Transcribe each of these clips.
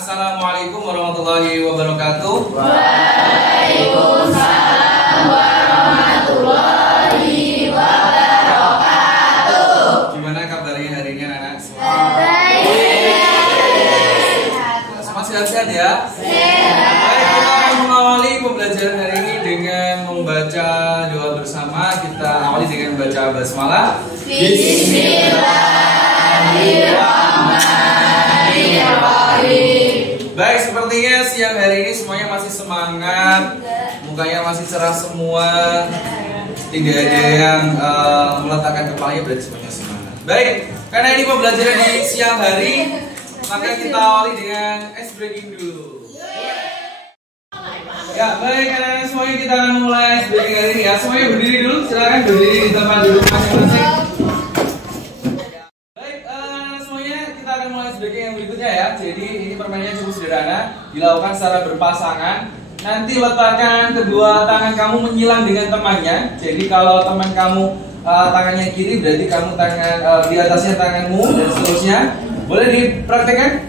Assalamualaikum warahmatullahi wabarakatuh. Waalaikumsalam warahmatullahi wabarakatuh. Gimana kabarnya hari ini anak-anak? Baik. Semua sehat-sehat ya? Sehat. Baik, kita akan mengawali pembelajaran hari ini dengan membaca doa bersama. Kita awali dengan membaca basmalah. Bismillahirrahmanirrahim. Baik, sepertinya siang hari ini semuanya masih semangat, mukanya masih cerah semua, tidak ada yang meletakkan kepalanya, berarti semuanya semangat. Baik, karena ini pembelajaran di siang hari, maka kita awali dengan ice breaking dulu. Ya, baik anak-anak semuanya, kita akan mulai ice breaking hari ini ya. Semuanya berdiri dulu, silakan berdiri di tempat duduk masing-masing. Kita akan mulai sebagai yang berikutnya ya. Jadi ini permainannya cukup sederhana, dilakukan secara berpasangan. Nanti letakkan kedua tangan kamu menyilang dengan temannya. Jadi kalau teman kamu tangannya kiri, berarti kamu tangan di atasnya tanganmu dan seterusnya. Boleh dipraktekkan?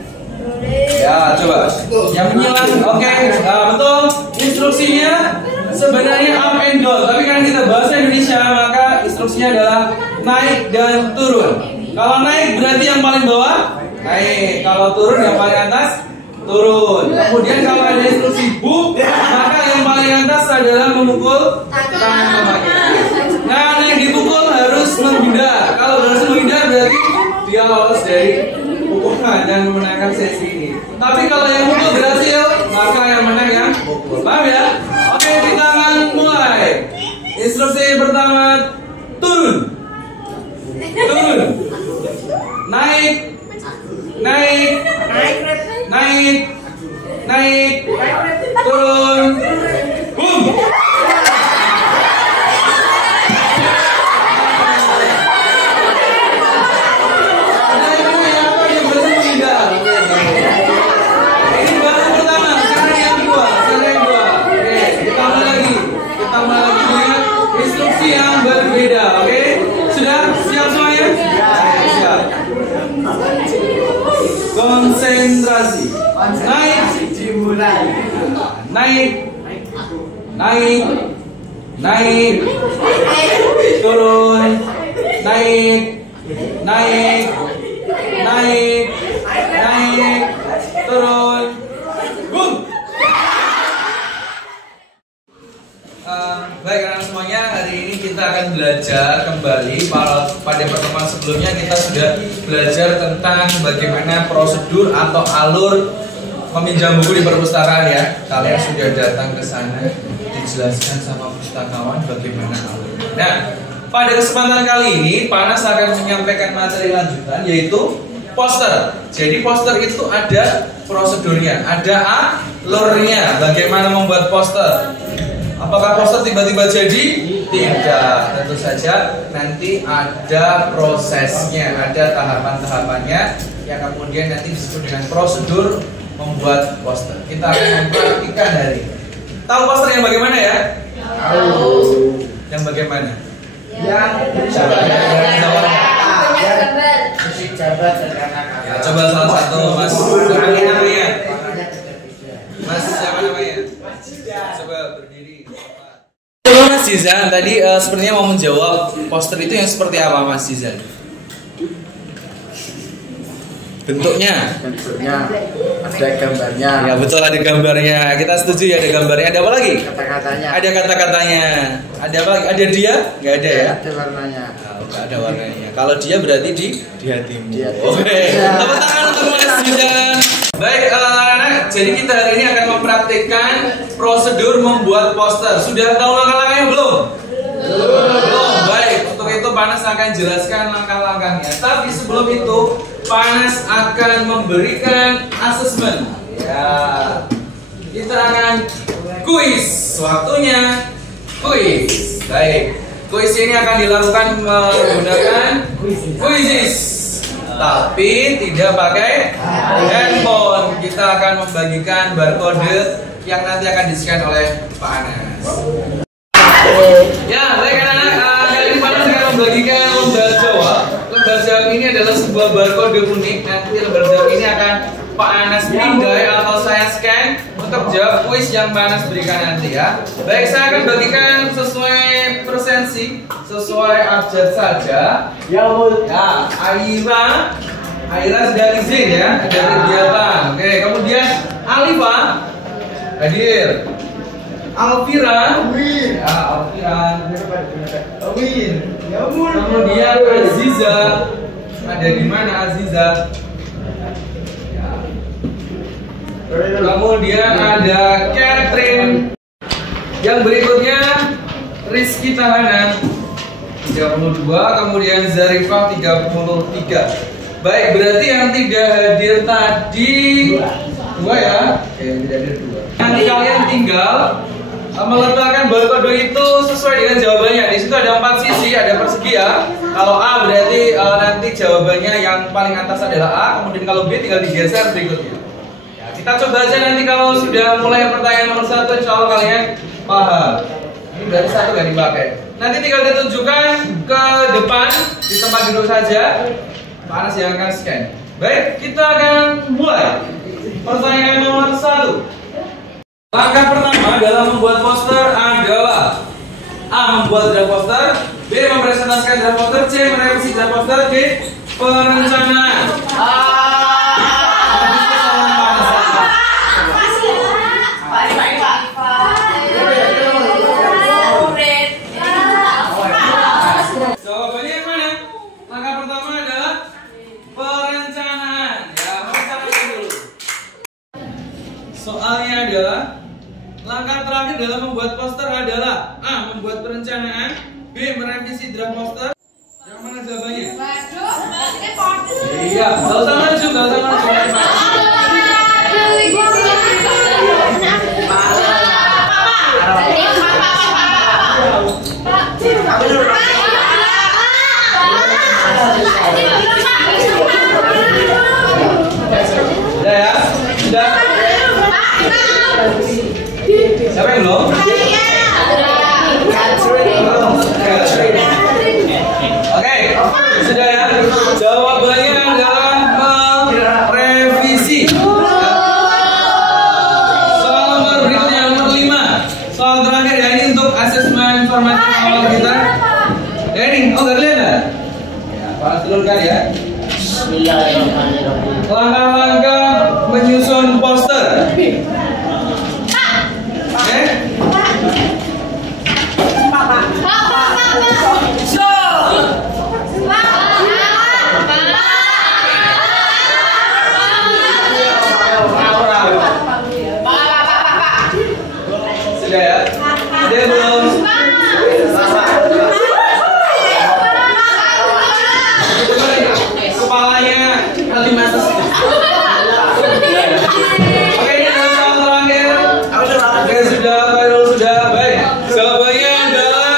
Ya, coba. Yang menyilang, oke. Betul. Instruksinya sebenarnya up and down, tapi karena kita bahasa Indonesia, maka instruksinya adalah naik dan turun. Kalau naik berarti yang paling bawah naik, kalau turun yang paling atas turun. Kemudian kalau ada instruksi bu, maka yang paling atas adalah memukul tangan temannya. Nah, yang dipukul harus menghindar. Kalau berhasil menghindar berarti dia lolos dari pukulan dan memenangkan sesi ini. Tapi kalau yang mukul berhasil, maka yang menang yang mukul. Paham ya? Oke, kita akan mulai. Instruksi pertama, turun. Turun. Naik, naik, naik, naik, turun, boom. Ini baru pertama, sekarang yang kedua, Oke, kita mulai lagi dengan instruksi yang berbeda. Oke, sudah siap semuanya? Siap. Konsentrasi. Naik, naik, naik, naik, turun, naik, naik, naik, naik, turun, boom. Baik anak semuanya, hari ini kita akan belajar kembali. Pada pertemuan sebelumnya kita sudah belajar tentang bagaimana prosedur atau alur meminjam buku di perpustakaan ya. Kalian sudah datang ke sana, dijelaskan sama pustakawan bagaimana alur. Nah, pada kesempatan kali ini Panas akan menyampaikan materi lanjutan, yaitu poster. Jadi poster itu ada prosedurnya, ada alurnya, bagaimana membuat poster. Apakah poster tiba-tiba jadi? Tidak, tentu saja nanti ada prosesnya, ada tahapan-tahapannya yang kemudian nanti disebut dengan prosedur membuat poster. Kita akan mempraktikkan hari ini. Tahu poster yang bagaimana ya? Tahu. Yang bagaimana? Yang jabat ya, coba salah satu Mas. Namanya? Mas siapa namanya? Coba berdiri. Coba Mas Jizan, tadi sepertinya mau menjawab poster itu yang seperti apa Mas Jizan? Bentuknya ada gambarnya. Ya betul, ada gambarnya. Kita setuju ya, ada gambarnya. Ada apa lagi? Kata-katanya. Ada kata-katanya. Ada apa lagi? Ada dia? Nggak ada ya? Ada warnanya. Nggak ada warnanya. Kalau dia berarti di hatimu. Di hati. Oke. Tepuk tangan untuk Mas Jizan. Baik anak-anak, jadi kita hari ini akan mempraktikkan prosedur membuat poster. Sudah tahu langkah-langkahnya belum? Belum. Baik, untuk itu Panas akan jelaskan langkah-langkahnya. Tapi sebelum itu Panas akan memberikan asesmen. Ya, kita akan kuis. Waktunya kuis. Baik, kuis ini akan dilakukan menggunakan kuisis, tapi tidak pakai handphone. Kita akan membagikan barcode yang nanti akan di-scan oleh Pak Anas. Ya, baik anak-anak, dari Panas akan membagikan lembar jawab. Lembar jawab ini adalah sebuah barcode unik. Nanti lembar jawab ini akan Pak Anas pindai atau saya scan untuk jawab kuis yang Pak Anas berikan nanti ya. Baik, saya akan bagikan sesuai persensi, sesuai abjad saja. Ya, Aira sudah izin ya, ada kegiatan. Oke, kemudian Alifa hadir. Alfira, ya Alfira, kemudian Aziza, ada di mana Aziza? Kemudian ada Catherine. Yang berikutnya Rizky Tahana 32, kemudian Zarifah 33. Baik, berarti yang tidak hadir tadi dua ya. Oke, yang tidak hadir dua. Nanti kalian tinggal meletakkan barcode itu sesuai dengan jawabannya. Di situ ada 4 sisi, ada persegi ya. Kalau A berarti nanti jawabannya yang paling atas adalah A, kemudian kalau B tinggal digeser berikutnya. Ya, kita coba aja nanti kalau sudah mulai pertanyaan nomor 1, insya Allah kalian paham. Ini berarti 1 gak dipakai. Nanti tinggal ditunjukkan ke depan di tempat duduk saja. Panas yang akan scan. Baik, kita akan mulai. Pertanyaan nomor 1. Langkah pertama dalam membuat poster adalah A. Membuat draft poster, B. Mempresentasikan draft poster, C. Merevisi draft poster, D. Perencanaan. Jawabannya yang mana? Langkah pertama adalah perencanaan. Ya, perencanaan dulu. Soalnya adalah langkah terakhir dalam membuat poster adalah A. Membuat perencanaan, B. Merevisi draft poster. Yang mana jawabannya? Waduh, ini poster. Iya, gak usah maju, gak usah maju. Sudah ya? Sudah? Siapa yang belum? Oke, sudah ya? Jawabannya adalah merevisi. Soal nomor berikutnya, nomor 5. Soal terakhir ya, ini untuk asesmen formatting awal kita. Ya ini, oh gak kelihatan? Ya, Pak telurkan ya. Langkah-langkah menyusun poster. Oke? Sudah ya? Ada yang belum? Kepalanya Kalimantan. Oke, ini adalah soal terakhir. Oke, sudah, Khairul sudah. Baik, jawabannya adalah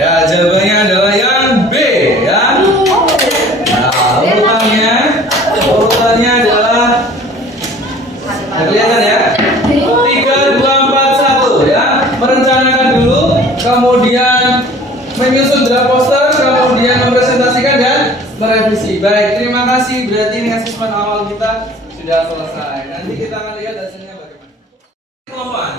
ya, jawabannya adalah yang B ya. Nah, urutannya adalah kelihatan ya. 3, 2, 4, 1 ya. Merencanakan dulu, kemudian menyusun draft poster, kemudian mempresentasikan dan merevisi. Baik, terima kasih. Berarti ini asesmen awal kita sudah selesai. Nanti kita akan lihat hasilnya bagaimana. Kelompokan.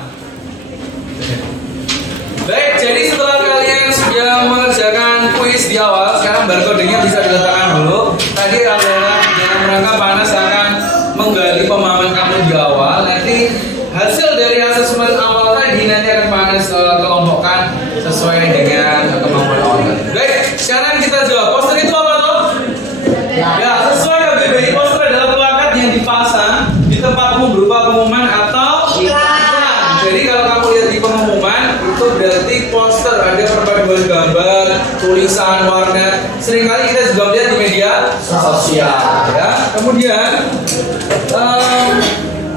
Baik, jadi setelah kalian sudah mengerjakan kuis di awal, sekarang barcode-nya bisa diletakkan dulu. Tadi adalah dalam rangka Panas akan menggali pemahaman kamu di awal. Nanti hasil dari asesmen awal tadi nanti akan Panas kelompokkan sesuai dengan kemampuan awal tadi. Baik, sekarang kita jawab. Poster itu apa toh? Ya, sesuai KBBI, poster adalah plakat yang dipasang di tempat umum berupa pengumuman atau iklan. Jadi kalau kamu lihat di pengumuman itu berarti poster, ada perpaduan gambar, tulisan, warna. Seringkali kita juga lihat di media sosial. Ya. Kemudian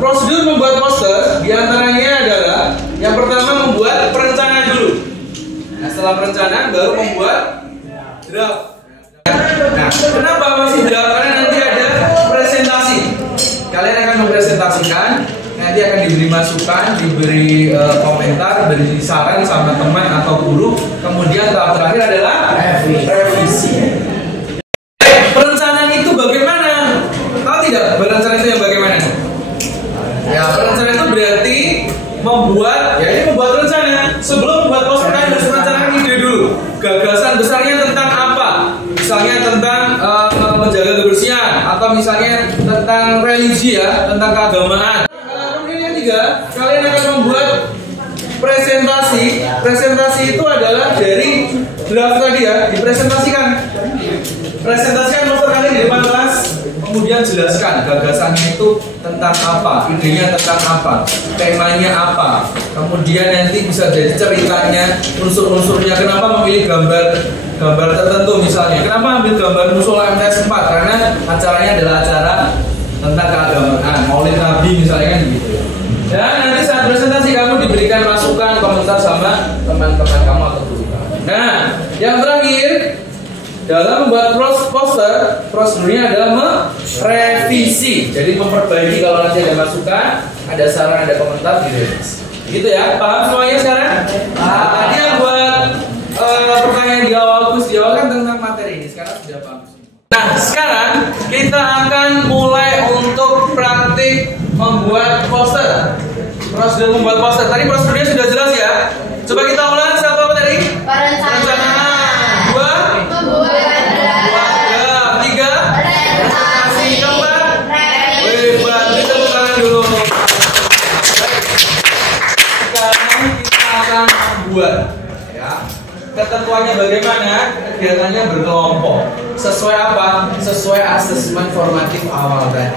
prosedur membuat poster diantaranya adalah yang pertama membuat perencanaan dulu. Nah, setelah perencanaan baru membuat draft. Nah, kenapa masih draft? Karena nanti ada presentasi. Kalian akan mempresentasikan, nanti akan diberi masukan, diberi komentar, diberi saran sama teman atau guru. Kemudian tahap terakhir adalah revisi. Perencanaan itu bagaimana? atau misalnya tentang religi ya, tentang keagamaan. Kemudian yang ketiga, kalian akan membuat presentasi. Presentasi itu adalah dari draft tadi ya, dipresentasikan. Presentasikan poster kalian di depan kelas, kemudian jelaskan gagasannya itu tentang apa, idenya tentang apa, temanya apa, kemudian nanti bisa jadi ceritanya, unsur-unsurnya, kenapa memilih gambar tertentu misalnya, kenapa ambil gambar musola MTS 4, karena acaranya adalah acara tentang keagamaan, Maulid Nabi misalnya kan gitu ya. Dan nanti saat presentasi kamu diberikan masukan, komentar sama teman-teman kamu atau guru kamu. Nah, yang terakhir dalam membuat poster, prosedurnya adalah merevisi. Jadi memperbaiki kalau nanti ada masukan, ada saran, ada komentar, gitu ya. Paham semuanya sekarang? Nah, tadi yang buat pertanyaan di awal, di awal kan tentang materi ini. Sekarang sudah paham. Nah, sekarang kita akan mulai untuk praktik membuat poster. Prosedur membuat poster. Tadi prosedurnya sudah jelas ya. Coba kita ulang satu apa tadi? Perencanaan. Dua. Tiga. Presentasi. Keempat. Beri tepuk tangan dulu. Sekarang kita akan membuat. Ya. Ketentuannya bagaimana? Kegiatannya berkelompok. Sesuai apa? Sesuai asesmen formatif awal tadi.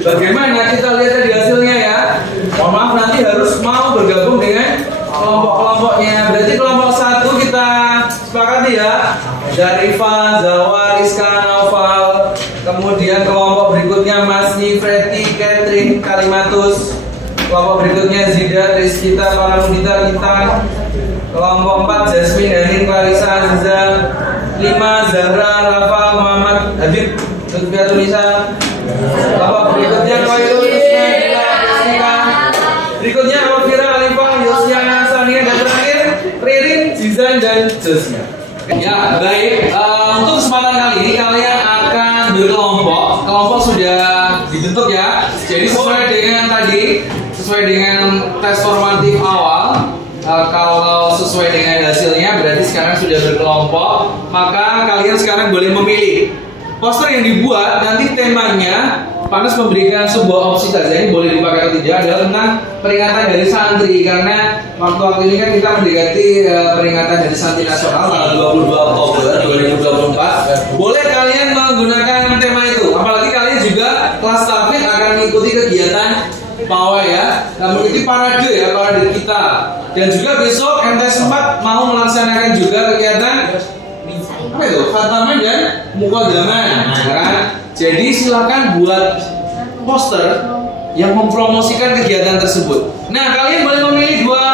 Bagaimana kita lihat tadi hasilnya ya? Mohon maaf nanti harus mau bergabung dengan kelompok-kelompoknya. Berarti kelompok 1 kita sepakati ya. Zarifa, Zawa, Rizka, Naufal. Kemudian kelompok berikutnya Masni, Freddy, Catherine, Kalimatus. Kelompok berikutnya Zidat, Rizkita, Paramudita, Kita. Kelompok 4 Jasmine, Hanin, Clarissa, Aziza. 5 Zahra, Rafa, Muhammad, Habib, Lutfiatul Nisa. Kelompok berikutnya Wairul, Isna, Dila, Jessica. Berikutnya Alvira, Alifah, Yosiana, Sania, dan terakhir Ririn, Zizan, dan Josnya. Ya baik, untuk kesempatan kali ini kalian akan berkelompok. Kelompok sudah dibentuk ya. Jadi sesuai dengan tadi, sesuai dengan tes formatif awal. Kalau sesuai dengan hasilnya berarti sekarang sudah berkelompok. Maka kalian sekarang boleh memilih poster yang dibuat. Nanti temanya Panas memberikan sebuah opsi saja, ini boleh dipakai atau tidak, adalah tentang peringatan dari santri. Karena waktu ini kan kita mendekati peringatan dari santri nasional tanggal 22 Oktober 2024. Boleh kalian menggunakan tema itu. Apalagi kalian juga kelas tahfidz akan mengikuti kegiatan pawai ya, nah mengikuti parade ya, parade kita. Dan juga besok MTS 4 mau melaksanakan juga kegiatan apa itu? Khataman dan mukadamah, kan? Jadi silakan buat poster yang mempromosikan kegiatan tersebut. Nah, kalian boleh memilih dua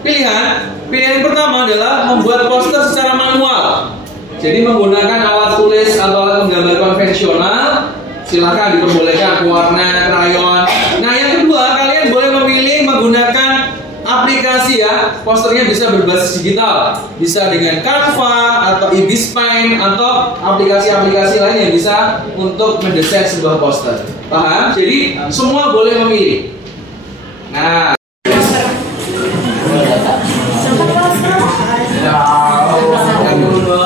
pilihan. Pilihan pertama adalah membuat poster secara manual. Jadi menggunakan alat tulis atau alat menggambar konvensional. Silakan diperbolehkan warna krayon. Nah, yang kedua, kalian boleh memilih menggunakan aplikasi ya. Posternya bisa berbasis digital, bisa dengan Canva atau Ibispaint atau aplikasi-aplikasi lain yang bisa untuk mendesain sebuah poster. Paham? Jadi semua boleh memilih. Nah,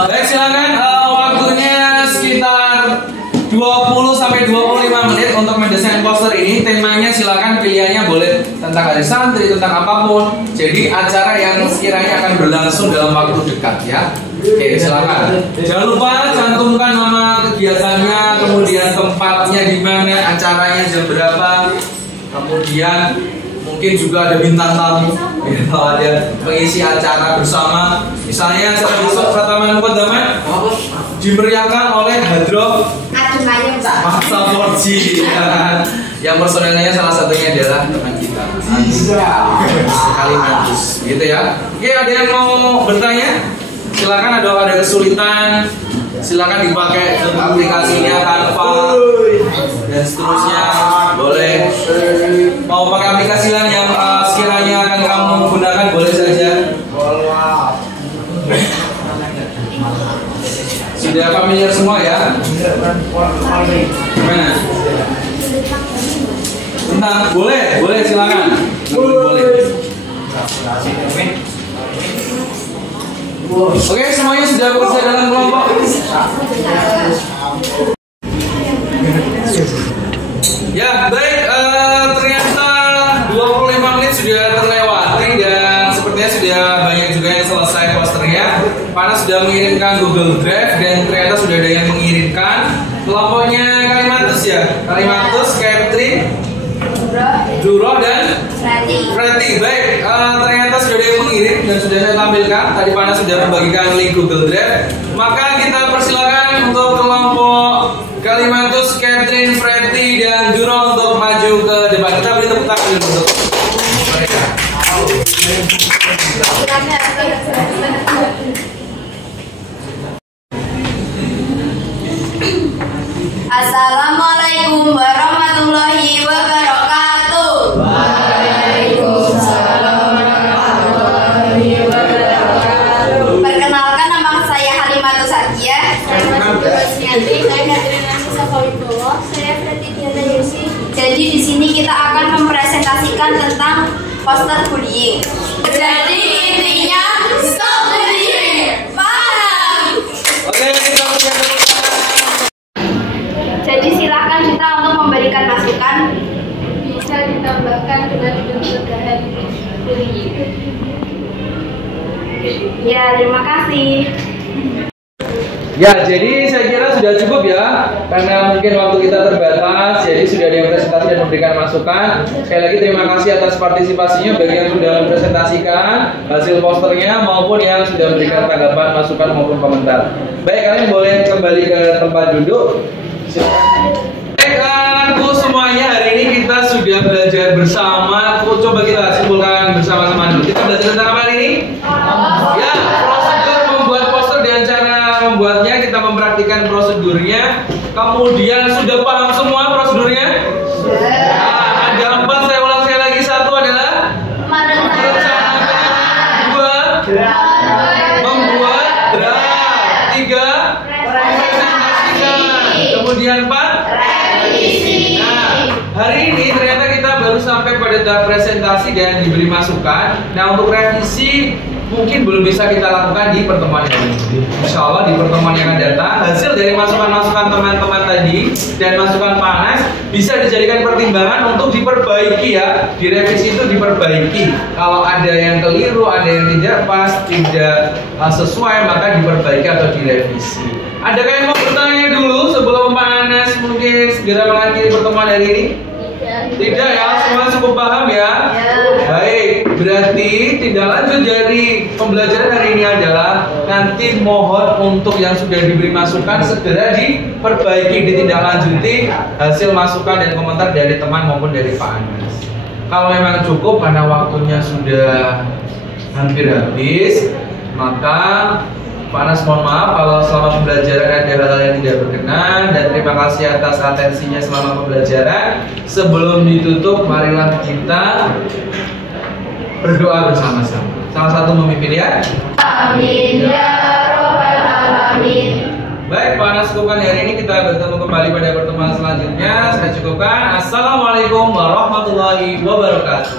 baik, silakan. Waktunya sekitar 20 sampai 25 menit untuk mendesain poster ini. Temanya silakan pilihannya boleh tentang hari santri, tentang apapun. Jadi acara yang sekiranya akan berlangsung dalam waktu dekat ya. Oke, silakan. Jangan lupa cantumkan nama kegiatannya, kemudian tempatnya di mana, acaranya jam berapa. Kemudian mungkin juga ada bintang tamu, kalau ada mengisi acara bersama. Misalnya acara besok Khataman Mukadamah dimeriahkan oleh Hadroh Maksa Forji, yang personelnya salah satunya adalah teman kita Kalimatus, gitu ya. Oke, ada yang mau bertanya? Silakan. Ada kesulitan, silakan dipakai aplikasinya Canva dan seterusnya. Boleh. Mau pakai aplikasi lain yang sekiranya akan kamu gunakan, boleh saja. Sudah familiar semua ya? Gimana? Tentang boleh silakan. Boleh. Oke, semuanya sudah bekerja dalam kelompok. Ya, baik, ternyata 25 menit sudah terlewati dan sepertinya sudah banyak juga yang selesai posternya. Panas sudah mengirimkan Google Drive dan ternyata sudah ada yang mengirimkan kelompoknya Kalimantus ya. Kalimantus, Catherine, Duro dan Freddy. Baik, ternyata sudah ada yang mengirim dan sudah saya tampilkan. Tadi Panas sudah membagikan link Google Drive. Maka kita persilakan untuk kelompok Kalimantus, Catherine, Freddy, dan Duro untuk maju ke depan. Kita beri tepuk tangan dulu untuk mereka. Assalamualaikum warahmatullahi wabarakatuh. Waalaikumsalam warahmatullahi wabarakatuh. Perkenalkan, nama saya Halimatus Sakia. Saya Freddy Diana Yesi. Jadi di sini kita akan mempresentasikan tentang poster bullying. Jadi intinya stop bullying. Paham? Oke, kita Jadi silakan kita untuk memberikan masukan. Bisa ditambahkan dengan pencegahan bullying. Ya, terima kasih. Ya, jadi saya kira sudah cukup ya, karena mungkin waktu kita terbatas, jadi sudah ada yang presentasi dan memberikan masukan. Sekali lagi terima kasih atas partisipasinya bagi yang sudah mempresentasikan hasil posternya maupun yang sudah memberikan tanggapan, masukan maupun komentar. Baik, kalian boleh kembali ke tempat duduk. Silakan. Baik, anakku semuanya, hari ini kita sudah belajar bersama. Coba kita simpulkan bersama-sama dulu. Kita belajar tentang apa hari ini? Ya, prosedur membuat poster dan cara membuatnya. Kita mempraktikkan prosedurnya. Kemudian sudah paham semua prosedurnya? Nah, ada 4, saya ulang sekali lagi. 1 adalah merencanakan, 2 membuat draft, 3 presentasikan, kemudian 4 revisi. Nah, hari ini ternyata kita baru sampai pada tahap presentasi dan diberi masukan. Nah, untuk revisi mungkin belum bisa kita lakukan di pertemuan ini. Insya Allah di pertemuan yang akan datang, hasil dari masukan-masukan teman-teman tadi dan masukan Panas bisa dijadikan pertimbangan untuk diperbaiki ya. Di revisi itu diperbaiki. Kalau ada yang keliru, ada yang tidak pas, tidak sesuai, maka diperbaiki atau direvisi. Adakah yang mau bertanya dulu sebelum Panas mungkin segera mengakhiri pertemuan hari ini? Tidak ya, semua cukup paham ya? Baik, berarti tindak lanjut dari pembelajaran hari ini adalah nanti mohon untuk yang sudah diberi masukan segera diperbaiki, ditindaklanjuti hasil masukan dan komentar dari teman maupun dari Pak Anas. Kalau memang cukup karena waktunya sudah hampir habis, maka Pak Anas mohon maaf kalau selama pembelajaran ada hal-hal yang tidak berkenan, dan terima kasih atas atensinya selama pembelajaran. Sebelum ditutup, marilah kita berdoa bersama-sama. Salah satu memimpin ya. Amin ya robbal alamin. Baik, Pak Anas cukupkan hari ini, kita bertemu kembali pada pertemuan selanjutnya. Saya cukupkan. Assalamualaikum warahmatullahi wabarakatuh.